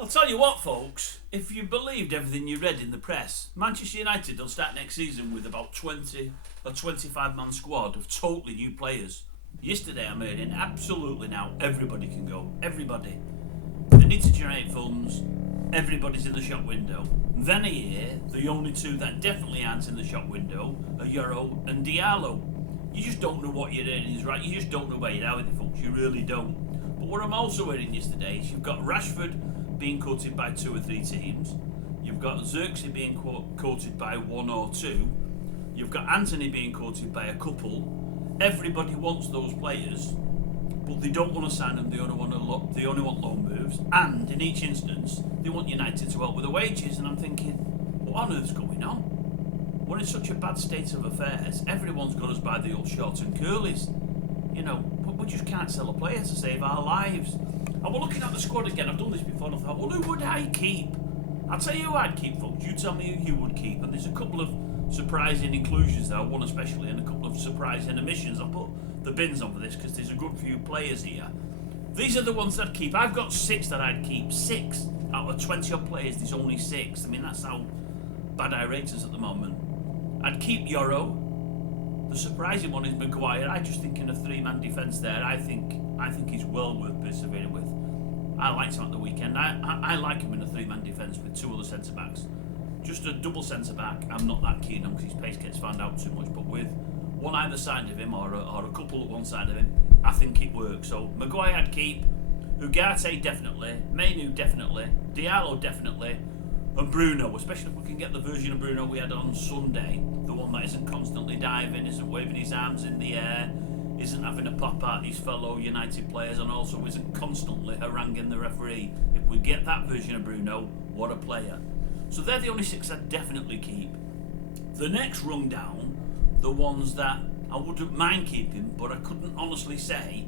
I'll tell you what, folks, if you believed everything you read in the press, Manchester United will start next season with about 20 or 25 man squad of totally new players. Yesterday I made it absolutely now everybody can go. Everybody. They need to generate funds. Everybody's in the shop window. Then I hear the only two that definitely aren't in the shop window are Euro and Diallo. You just don't know what your earnings right. You just don't know where you're at with it, folks. You really don't. But what I'm also hearing yesterday is you've got Rashford being quoted by 2 or 3 teams. You've got Xerxes being quoted by 1 or 2. You've got Anthony being quoted by a couple. Everybody wants those players, but they don't want to sign them. They only want loan moves, and in each instance, they want United to help with the wages. And I'm thinking, what on earth's going on? We're in such a bad state of affairs. Everyone's got us by the old shorts and curlies. You know, but we just can't sell a player to save our lives. And we're looking at the squad again. I've done this before and I thought, well, who would I keep? I'll tell you who I'd keep, folks. You tell me who you would keep. And there's a couple of surprising inclusions there, one especially, and a couple of surprising omissions. I'll put the bins on for this because there's a good few players here. These are the ones I'd keep. I've got 6 that I'd keep. 6 out of 20 odd players, there's only 6. I mean, that's how bad I rate us at the moment. I'd keep Euro. The surprising one is Maguire. I just think in a 3-man defence there, I think he's well worth persevering with. I liked him at the weekend. I like him in a 3-man defence with 2 other centre-backs. Just a double centre-back, I'm not that keen on because his pace gets found out too much. But with one either side of him or a couple at one side of him, I think it works. So Maguire I'd keep. Ugarte definitely. Mainu definitely. Diallo definitely. And Bruno, especially if we can get the version of Bruno we had on Sunday, the one that isn't constantly diving, isn't waving his arms in the air, isn't having a pop at his fellow United players, and also isn't constantly haranguing the referee. If we get that version of Bruno, what a player. So they're the only 6 I'd definitely keep. The next rung down, the ones that I wouldn't mind keeping, but I couldn't honestly say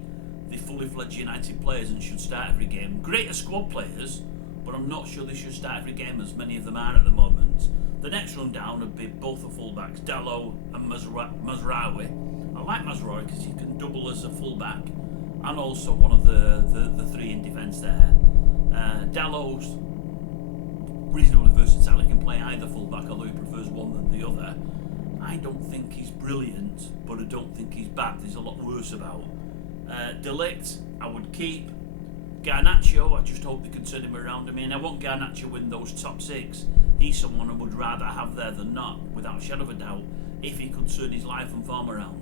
they're fully fledged United players and should start every game. Greater squad players, but I'm not sure they should start every game as many of them are at the moment. The next run down would be both the fullbacks, Dalot and Mazraoui. I like Mazraoui because he can double as a fullback and also one of the 3 in defence there. Dalot's reasonably versatile. He can play either fullback, although he prefers one than the other. I don't think he's brilliant, but I don't think he's bad. There's a lot worse about. De Ligt, I would keep. Garnacho, I just hope they can turn him around. I mean, I want Garnacho in those top 6. He's someone I would rather have there than not, without a shadow of a doubt, if he could turn his life and form around.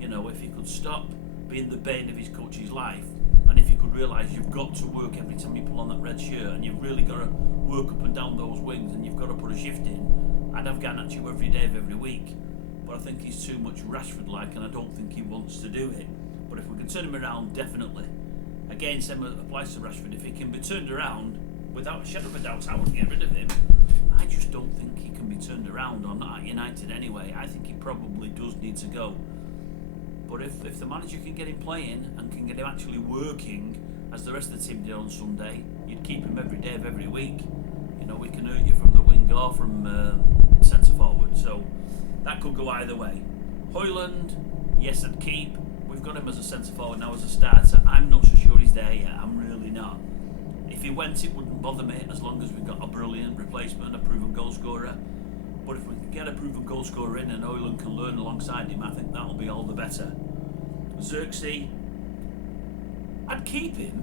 You know, if he could stop being the bane of his coach's life, and if he could realise you've got to work every time you pull on that red shirt, and you've really got to work up and down those wings, and you've got to put a shift in, I'd have Garnacho every day of every week. But I think he's too much Rashford-like, and I don't think he wants to do it. But if we can turn him around, definitely. Again, same applies to Rashford. If he can be turned around, without a shadow of a doubt, I wouldn't get rid of him. I just don't think he can be turned around, or not at United anyway. I think he probably does need to go. But if the manager can get him playing and can get him actually working, as the rest of the team did on Sunday, you'd keep him every day of every week. You know, we can hurt you from the wing or from centre forward. So that could go either way. Højlund, yes, I'd keep. We've got him as a centre forward now as a starter. I'm not so sure he's there yet. I'm really not. If he went, it wouldn't bother me as long as we've got a brilliant replacement, a proven goal scorer. But if we can get a proven goal scorer in and Højlund can learn alongside him, I think that'll be all the better. Xerxes, I'd keep him,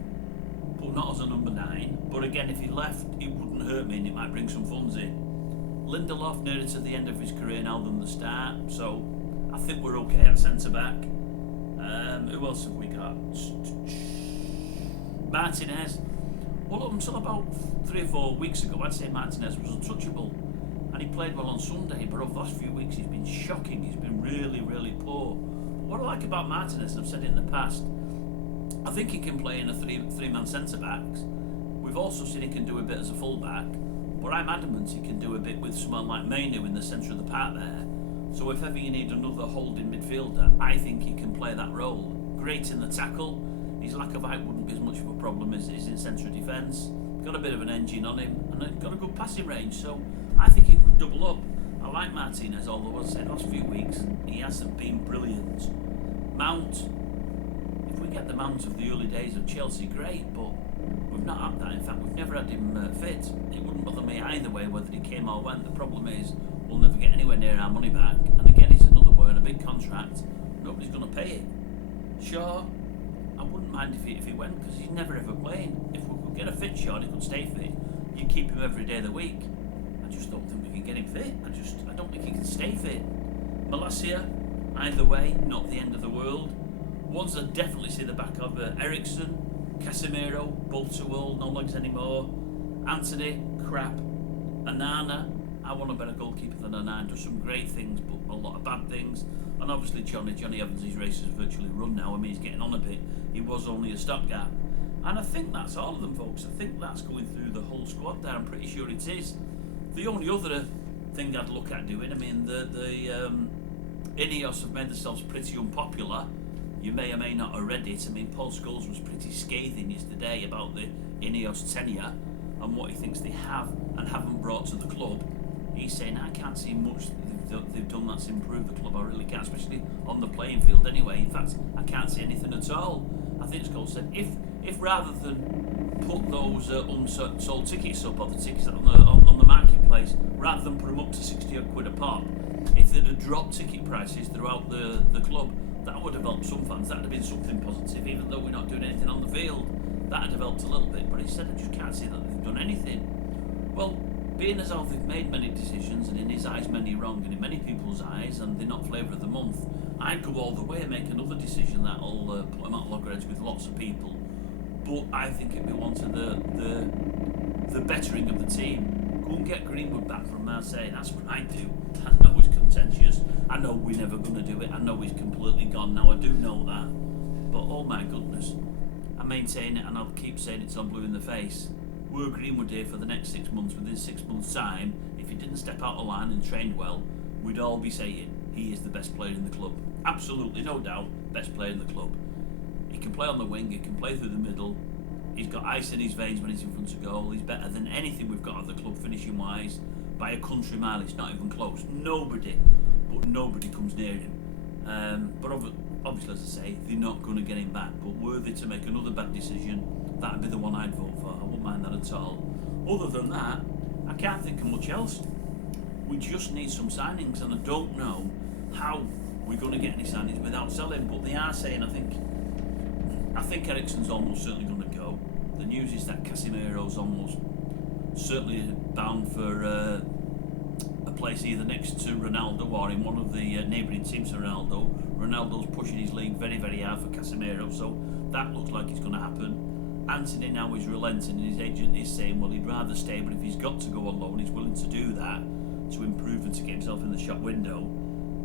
but not as a number 9. But again, if he left, it wouldn't hurt me and it might bring some funds in. Lindelof nearly to the end of his career now than the start, so I think we're okay at centre back. Who else have we got? Martinez. Well, up until about 3 or 4 weeks ago, I'd say Martinez was untouchable, and he played well on Sunday. But over the last few weeks, he's been shocking. He's been really, really poor. What I like about Martinez, and I've said it in the past, I think he can play in a three-man centre-backs. We've also seen he can do a bit as a full-back, but I'm adamant he can do a bit with someone like Mainu in the centre of the park there. So if ever you need another holding midfielder, I think he can play that role. Great in the tackle. His lack of height wouldn't be as much of a problem as it is in central defence. Got a bit of an engine on him, and got a good passing range, so I think he could double up. I like Martinez, although as I said last few weeks, he hasn't been brilliant. Mount, if we get the Mount of the early days of Chelsea, great, but we've not had that. In fact, we've never had him fit. It wouldn't bother me either way whether he came or went. The problem is we'll never get anywhere near our money back. And again, he's another boy on a big contract. Nobody's going to pay it. Sure, I wouldn't mind if he went because he's never ever playing. If we could get a fit Shaw and he could stay fit, you keep him every day of the week. I just don't think we can get him fit. I don't think he can stay fit. Malacia, either way, not the end of the world. Ones I definitely see the back of Ericsson, Casemiro, both too old, no legs anymore. Anthony, crap. Onana, I want a better goalkeeper than Onana. Does some great things, but a lot of bad things. And obviously Johnny Evans, his race has virtually run now. I mean, he's getting on a bit. He was only a stopgap. And I think that's all of them, folks. I think that's going through the whole squad there. I'm pretty sure it is. The only other thing I'd look at doing, I mean, the Ineos have made themselves pretty unpopular. You may or may not have read it. I mean, Paul Scholes was pretty scathing yesterday about the Ineos tenure and what he thinks they have and haven't brought to the club. He's saying, I can't see much they've done that's improved the club. I really can't, especially on the playing field anyway. In fact, I can't see anything at all. I think Scholes said, if rather than put those unsold tickets up, or the tickets on the marketplace, rather than put them up to 60 quid a pop, if they'd have dropped ticket prices throughout the club, that would have helped some fans. That would have been something positive, even though we're not doing anything on the field. That had developed a little bit, but he said, I just can't see that they've done anything. Well, being as how they've made many decisions, and in his eyes many wrong, and in many people's eyes, and they're not flavour of the month, I'd go all the way and make another decision that'll put them at loggerheads with lots of people. But I think it'd be one to the bettering of the team. Go and get Greenwood back from Marseille. That's what I do. I know he's contentious. I know we're never going to do it. I know he's completely gone now. I do know that. But oh my goodness, I maintain it, and I'll keep saying it till I'm blue in the face. Were Greenwood here for the next 6 months, within 6 months' time, if he didn't step out of line and trained well, we'd all be saying he is the best player in the club. Absolutely, no doubt, best player in the club. He can play on the wing, he can play through the middle, he's got ice in his veins when he's in front of goal, he's better than anything we've got at the club finishing wise, by a country mile. It's not even close. Nobody comes near him. But obviously, as I say, they're not going to get him back, but were they to make another bad decision, that'd be the one I'd vote for. I wouldn't mind that at all. Other than that, I can't think of much else. We just need some signings, and I don't know how we're going to get any signings without selling, but they are saying, I think Ericsson's almost certainly going to go. The news is that Casemiro's almost certainly bound for a place either next to Ronaldo or in one of the neighbouring teams to Ronaldo. Ronaldo's pushing his league very, very hard for Casemiro, so that looks like it's going to happen. Anthony now is relenting, and his agent is saying, well, he'd rather stay, but if he's got to go on loan, he's willing to do that to improve and to get himself in the shop window.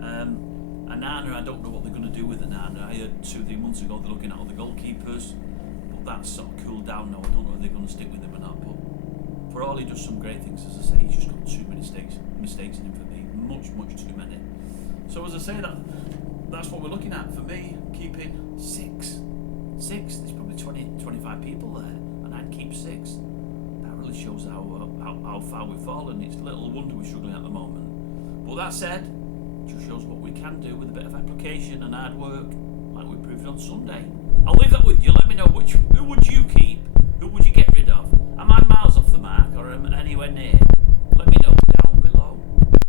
Onana, I don't know what they're going to do with Onana. I heard 2-3 months ago they're looking at all the goalkeepers, but that's sort of cooled down now. I don't know if they're going to stick with him or not, but for all, he does some great things. As I say, he's just got too many mistakes in him for me. Much too many. So as I say, that's what we're looking at. For me, keeping 6. There's probably 20-25 people there, and I'd keep 6. That really shows how far we've fallen. It's little wonder we're struggling at the moment. But that said, it just shows what we can do with a bit of application and hard work, like we proved on Sunday. I'll leave that with you. Let me know who would you keep? Who would you get rid of? Am I miles off the mark, or am I anywhere near? Let me know.